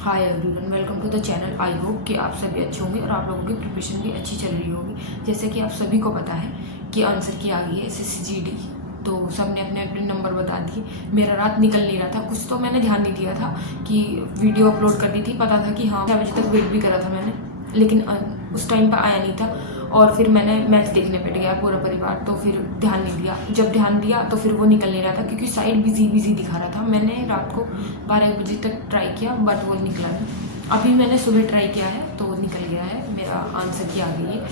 Hi everyone, welcome to the channel. I hope कि आप सभी अच्छे होंगे और आप लोगों की प्रिपरेशन भी अच्छी चल रही होगी। जैसे कि आप सभी को पता है कि आंसर की आ गई है SSCGD, तो सब ने अपने अपने नंबर बता दिए। मेरा रात निकल नहीं रहा था, कुछ तो मैंने ध्यान नहीं दिया था कि वीडियो अपलोड कर दी थी। पता था कि हाँ 6 बजे तक वेट भी करा था मैंने, लेकिन उस टाइम पर आया नहीं था। और फिर मैंने मैच देखने बैठ गया पूरा परिवार, तो फिर ध्यान नहीं दिया। जब ध्यान दिया तो फिर वो निकल नहीं रहा था क्योंकि साइड बिजी दिखा रहा था। मैंने रात को 12 बजे तक ट्राई किया बट वो निकला नहीं। अभी मैंने सुबह ट्राई किया है तो वो निकल गया है, मेरा आंसर की आ गई है।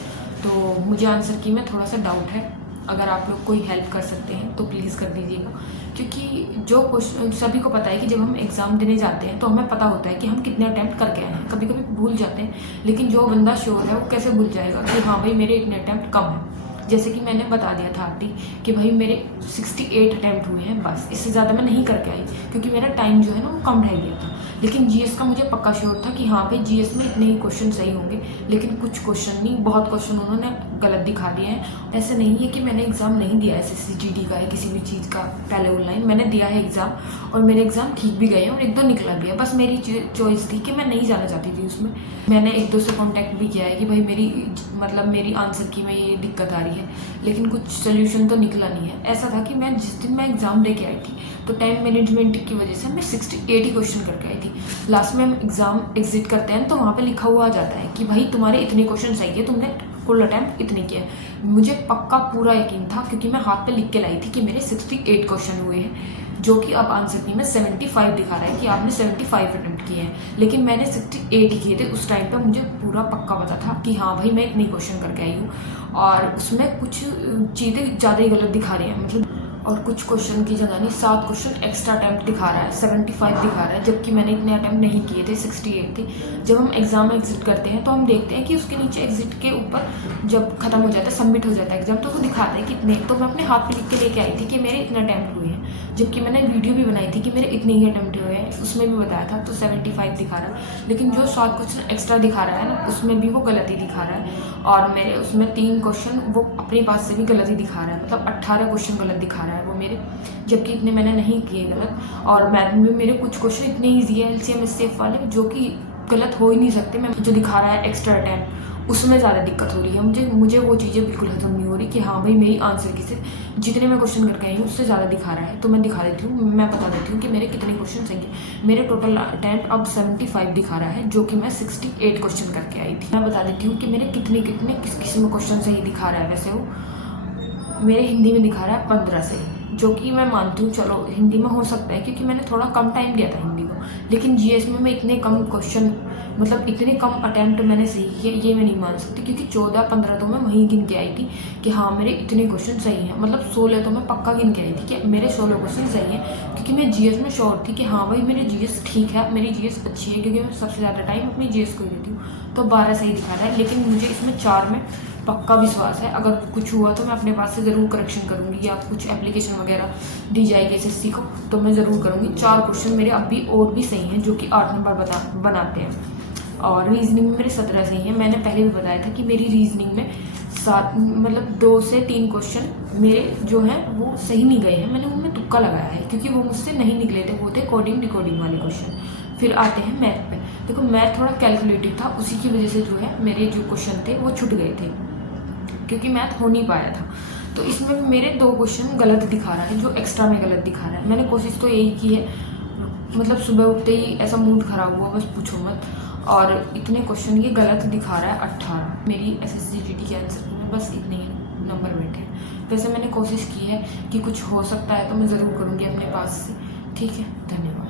तो मुझे आंसर की में थोड़ा सा डाउट है, अगर आप लोग कोई हेल्प कर सकते हैं तो प्लीज़ कर दीजिएगा। क्योंकि जो क्वेश्चन सभी को पता है कि जब हम एग्ज़ाम देने जाते हैं तो हमें पता होता है कि हम कितने अटैम्प्ट करके आए हैं। कभी कभी भूल जाते हैं, लेकिन जो बंदा श्योर है वो कैसे भूल जाएगा कि हाँ भाई मेरे इतने अटैम्प्ट कम है। जैसे कि मैंने बता दिया था आपकी कि भाई मेरे 68 अटैम्प्ट हुए हैं, बस इससे ज़्यादा मैं नहीं करके आई क्योंकि मेरा टाइम जो है ना वो कम रह गया था। लेकिन जीएस का मुझे पक्का श्योर था कि हाँ भाई जीएस में इतने ही क्वेश्चन सही होंगे, लेकिन कुछ क्वेश्चन नहीं, बहुत क्वेश्चन उन्होंने गलत दिखा दिए हैं। ऐसे नहीं है कि मैंने एग्ज़ाम नहीं दिया SSCGD का है किसी भी चीज़ का पहले ऑनलाइन, मैंने दिया है एग्ज़ाम और मेरे एग्ज़ाम ठीक भी गए हैं और 1-2 निकला भी है। बस मेरी चॉइस थी कि मैं नहीं जाना चाहती थी उसमें। मैंने 1-2 से कॉन्टैक्ट भी किया है कि भाई मेरी आंसर की में ये दिक्कत आ रही है, लेकिन कुछ सोल्यूशन तो निकला नहीं है। ऐसा था कि मैं जिस दिन मैं एग्ज़ाम दे के आई थी तो टाइम मैनेजमेंट की वजह से मैं 68 ही क्वेश्चन करके आई थी। लास्ट में हम एग्ज़ाम एग्जिट करते हैं तो वहाँ पे लिखा हुआ आ जाता है कि भाई तुम्हारे इतने क्वेश्चन सही है, तुमने कुल अटैम्प्ट इतने किए। मुझे पक्का पूरा यकीन था क्योंकि मैं हाथ पे लिख के लाई थी कि मेरे 68 क्वेश्चन हुए हैं, जो कि अब आंसर की में 75 दिखा रहा है कि आपने 75 अटैम्प्ट किए हैं, लेकिन मैंने 68 ही किए थे। उस टाइम पर मुझे पूरा पक्का पता था कि हाँ भाई मैं इतने क्वेश्चन करके आई हूँ और उसमें कुछ चीज़ें ज़्यादा ही गलत दिखा रही हैं, मतलब और कुछ क्वेश्चन की जगह नहीं 7 क्वेश्चन एक्स्ट्रा अटैम्प्ट दिखा रहा है, 75 दिखा रहा है, जबकि मैंने इतने अटैम्प्ट नहीं किए थे, 68 थे। जब हम एग्ज़ाम एग्जिट करते हैं तो हम देखते हैं कि उसके नीचे एग्जिट के ऊपर जब खत्म हो जाता है, सबमिट हो जाता है एग्जाम, तो वो दिखाता है कितने। तो मैं अपने हाथ पे लिख के लेके आई थी कि मेरे इतने अटैम्प्ट हुए हैं, जबकि मैंने वीडियो भी बनाई थी कि मेरे इतने ही अटैम्प्ट हुए हैं, उसमें भी बताया था। तो 75 दिखा रहा है, लेकिन जो 7 क्वेश्चन एक्स्ट्रा दिखा रहा है ना उसमें भी वो गलत ही दिखा रहा है। और मेरे उसमें 3 क्वेश्चन वो अपने पास से भी गलत ही दिखा रहा है, मतलब 18 क्वेश्चन गलत दिखा रहा है वो मेरे, जबकि इतने मैंने नहीं किए गलत। और मैथ में मेरे कुछ क्वेश्चन इतने ईजी है LCM SCF वाले जो कि गलत हो ही नहीं सकते। मैं जो दिखा रहा है एक्स्ट्रा अटैम्प्ट उसमें ज़्यादा दिक्कत हो रही है। मुझे वो चीज़ें बिल्कुल हजम नहीं हो रही कि हाँ भाई मेरी आंसर की से जितने मैं क्वेश्चन करके आई हूँ उससे ज़्यादा दिखा रहा है। तो मैं दिखा देती हूँ, मैं बता देती हूँ कि मेरे कितने क्वेश्चन सही है। मेरे टोटल अटैम्प्ट अब 75 दिखा रहा है, जो कि मैं 68 क्वेश्चन करके आई थी। मैं बता देती हूँ कि मेरे कितने किस में क्वेश्चन सही दिखा रहा है। वैसे वो मेरे हिंदी में दिखा रहा है 15 सही, जो कि मैं मानती हूँ चलो हिंदी में हो सकता है क्योंकि मैंने थोड़ा कम टाइम दिया था हिंदी को। लेकिन जीएस में मैं इतने कम क्वेश्चन, मतलब इतने कम अटैम्प्ट मैंने सही किए, ये मैं नहीं मान सकती क्योंकि 14-15 तो मैं वहीं गिन के आई थी कि हाँ मेरे इतने क्वेश्चन सही हैं। मतलब 16 तो मैं पक्का गिन के आई थी कि मेरे 16 क्वेश्चन सही हैं, क्योंकि मैं जीएस में श्योर थी कि हाँ भाई मेरी जीएस ठीक है, मेरी जीएस अच्छी है, क्योंकि मैं सबसे ज़्यादा टाइम अपनी जीएस को ही देती हूँ। तो 12 सही दिखा रहा है, लेकिन मुझे इसमें 4 में पक्का विश्वास है। अगर कुछ हुआ तो मैं अपने पास से ज़रूर करेक्शन करूँगी, या कुछ एप्लीकेशन वगैरह दी जाएगी SSC को तो मैं ज़रूर करूँगी। 4 क्वेश्चन मेरे अब भी और भी सही हैं, जो कि 8 नंबर बनाते हैं। और रीजनिंग में मेरे 17 सही हैं। मैंने पहले भी बताया था कि मेरी रीजनिंग में 7 मतलब 2 से 3 क्वेश्चन मेरे जो हैं वो सही नहीं गए हैं, मैंने उनमें तुक्का लगाया है क्योंकि वो मुझसे नहीं निकले थे, वो थे कोडिंग डिकोडिंग वाले क्वेश्चन। फिर आते हैं मैथ पे। देखो मैथ थोड़ा कैलकुलेटिव था, उसी की वजह से जो है मेरे जो क्वेश्चन थे वो छूट गए थे क्योंकि मैथ हो नहीं पाया था। तो इसमें मेरे 2 क्वेश्चन गलत दिखा रहा है, जो एक्स्ट्रा में गलत दिखा रहा है। मैंने कोशिश तो यही की है, मतलब सुबह उठते ही ऐसा मूड खराब हुआ बस पूछो मत। और इतने क्वेश्चन ये गलत दिखा रहा है 18। मेरी SSCGD के आंसर में बस इतने ही नंबर बैठे हैं। वैसे मैंने कोशिश की है कि कुछ हो सकता है तो मैं ज़रूर करूँगी अपने पास से। ठीक है, धन्यवाद।